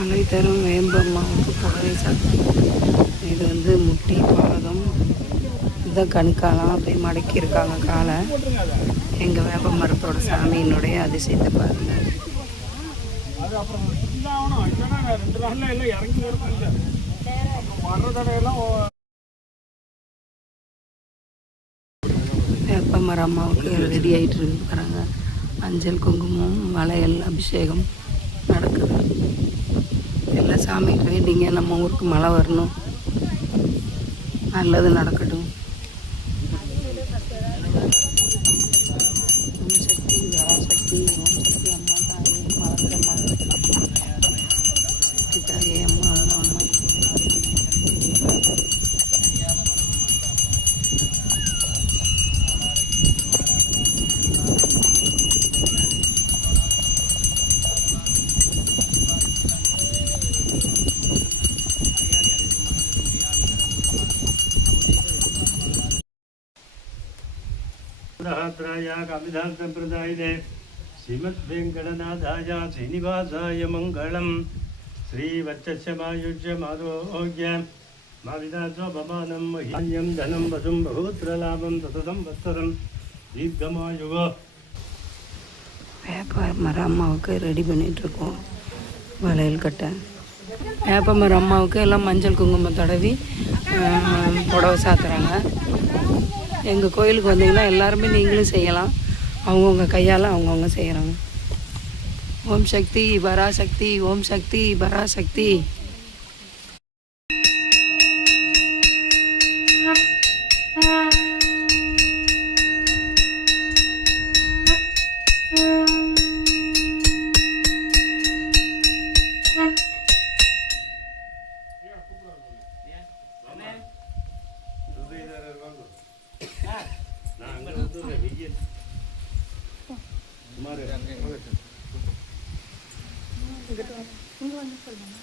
மலை தரும் வேம்பம்மாவுக்கு புடவை சாத்தி. இது வந்து முட்டி பாதம் இதுதான் கணுக்காலாம் அப்படியே மடக்கியிருக்காங்க காலை. எங்கள் வேப்ப மரத்தோட சாமியினுடைய அதிசயத்தை பாருங்க. வேப்ப மரம் அம்மாவுக்கு ரெடி ஆகிட்டு இருக்கு பாருங்க. மஞ்சள் குங்குமம் வளையல் அபிஷேகம் நடக்குது. எல்லா சாமிகிட்ட வேண்டிங்க நம்ம ஊருக்கு மழை வரணும், நல்லது நடக்கட்டும். ஓம் சக்தி பராசக்தி, ஓம் சக்தி அம்மா தாயே, மலர்ந்தம்மா சக்தி தாயே, அம்மா அம்மா அம்மா. कामिधाप्रदायिने श्रीमद्वेङ्कटनाथाय श्रीनिवासाय मङ्गलम् श्रीवत्समायुज्यमारोग्य माविदास्वपमानं मह्यं धनं वसुं बहुत्रलाभं सततं वत्सरं दीर्घमायुः. வேப்ப மரம் அம்மாவுக்கு ரெடி பண்ணிகிட்ருக்கோம் வளையல் கட்டை. வேப்ப மரம் அம்மாவுக்கு எல்லாம் மஞ்சள் குங்குமம் தடவி புடவை சாத்துறாங்க. எங்கள் கோயிலுக்கு வந்தீங்கன்னா எல்லாருமே நீங்களும் செய்யலாம். அவங்கவுங்க கையால் அவங்கவுங்க செய்கிறாங்க. ஓம் சக்தி பராசக்தி, ஓம் சக்தி பராசக்தி. இங்கே வந்து சொல்லுங்கள்.